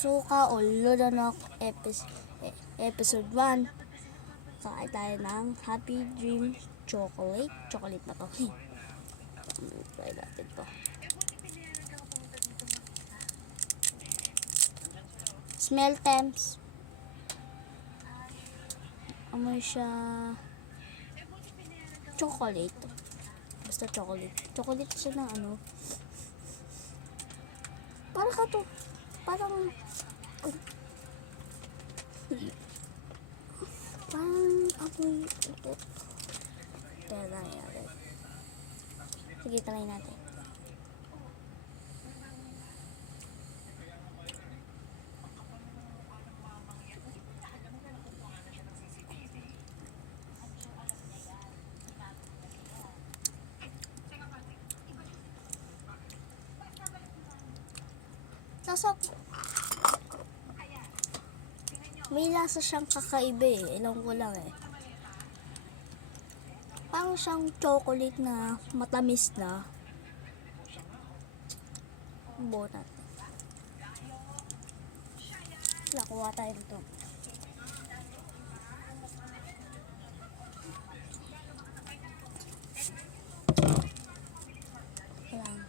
Suka o Lunok episode 1. Kain tayo ng Happy Dream Chocolate. Chocolate pa to. Try natin to. Smell temps. Amoy siya chocolate. Basta chocolate. Chocolate siya ng ano. Parang ka to. Parang amoy ito. Tara yan. Sige, try natin. May lasa siyang kakaiba eh. Ewan ko lang eh. Parang siyang chocolate na matamis na. Buo natin. Nakuha tayo nito. Ayan.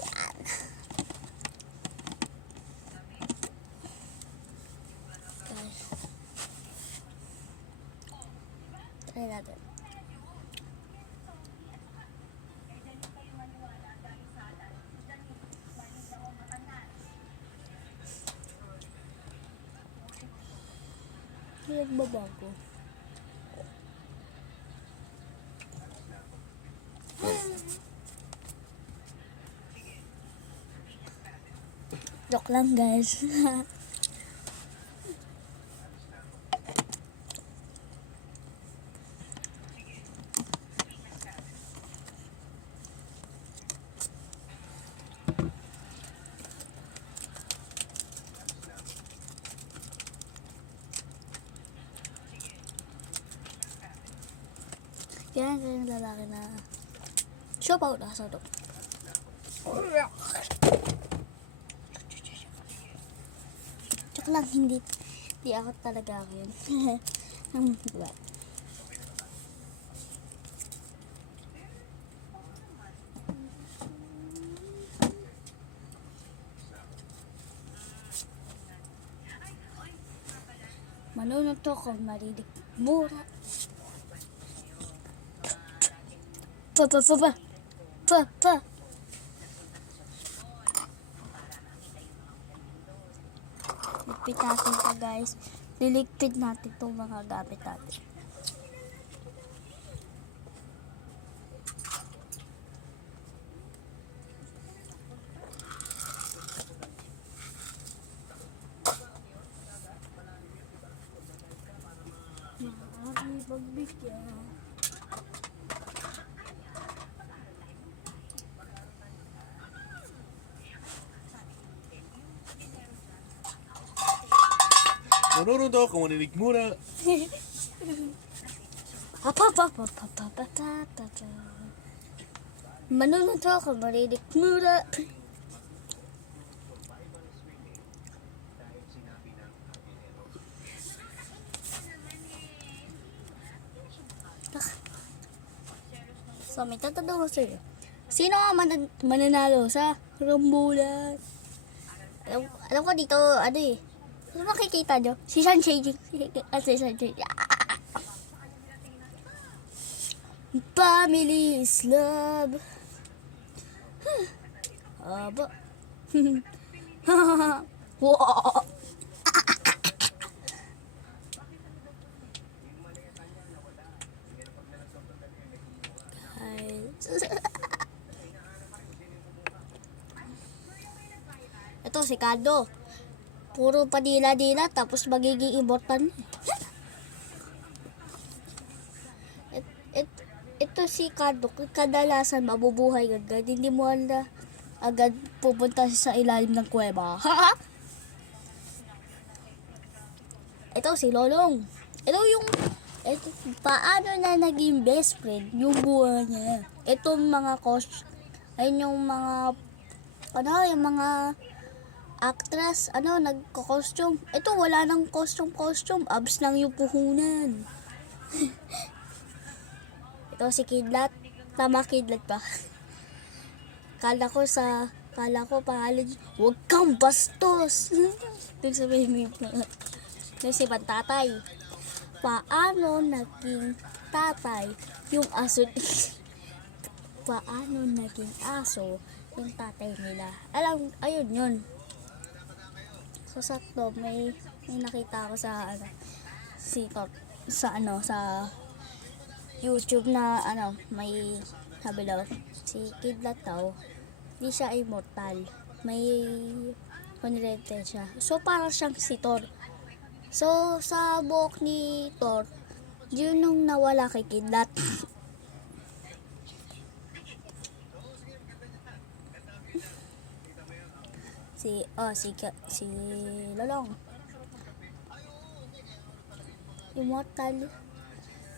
Yan. Try natin. Nagbabago. Joke lang guys. Kaya yung lalaki na siopaw na sa to. Joke lang, hindi ako talaga ako yun. Diba? Manunod to kung marinig mura. Pa. Ligpit natin pa guys. Liligpit natin itong mga gamit natin. Maaari pagbigyan. Manunod ako kung maninig muna. Manunod ako kung marinig muna. So, may tatanong ko sa'yo. Sino ang mananalo sa rambulan? Alam ko dito, ano eh. Ano makikita nyo? Si Sanjay. Si Sanjay. Family is love. Aba. Wow. Ito si Kado. Puro padila-dila tapos magiging immortal. Ito si Kado. Kadalasan mabubuhay agad. Hindi mo agad pupunta sa ilalim ng kuweba. Ito si Lolong. Paano na naging best friend yung buhay niya. Itong mga Ayun yung mga, yung mga actress, nagko-costume. Ito, wala nang costume. Abs lang yung puhunan. Ito si Kidlat. Tama, Kidlat pa. Kala ko pangalan, huwag kang bastos. Doon sa may doon si Bantatay. Paano naging tatay yung aso? Paano naging aso yung tatay nila? Ayun yun. So sakto, may nakita ako sa sa YouTube na may sabi daw si Kidlat daw, di siya immortal. May konrente siya. So parang siyang si Thor. So sa buhok ni Thor, yun nung nawala kay Kidlat. si Lolong.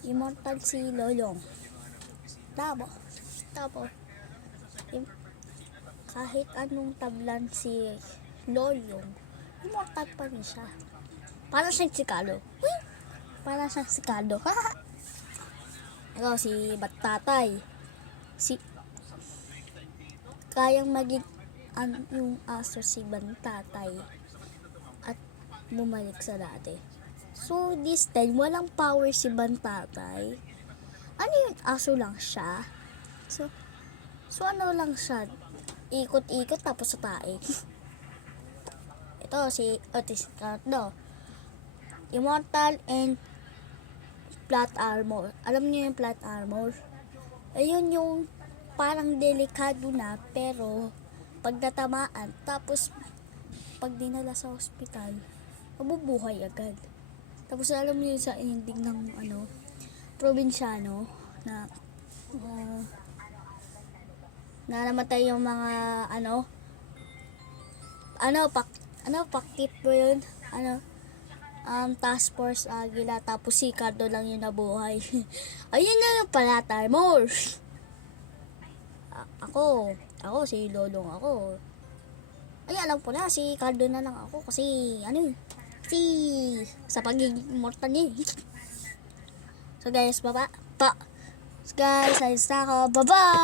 Immortal si Lolong. Tapos kahit anong tablan si Lolong, immortal pa rin siya. Parang siyang sikado. Ikaw si Batatay. Kayang maging yung aso si Bantatay at bumalik sa dati. So this time walang power si Bantatay. Ano yun? Aso lang siya. So ano lang siya? Ikot-ikot tapos sa tae. Ito si Otis Cardo. Immortal and plot armor. Alam niyo yung plot armor? Ayun yung parang delikado na pero pag natamaan, tapos pag dinala sa ospital, mabubuhay agad. Tapos alam niyo sa ending ng probinsyano na namatay yung mga paktit po yun, task force Agila, tapos si Cardo lang yung nabuhay. Ayun na yung plot armor. Ako si Lolong ako. Ay, alam ko na, si Cardo na lang ako kasi sa pagiging immortal niya. So guys, ayos na ako. Bye-bye!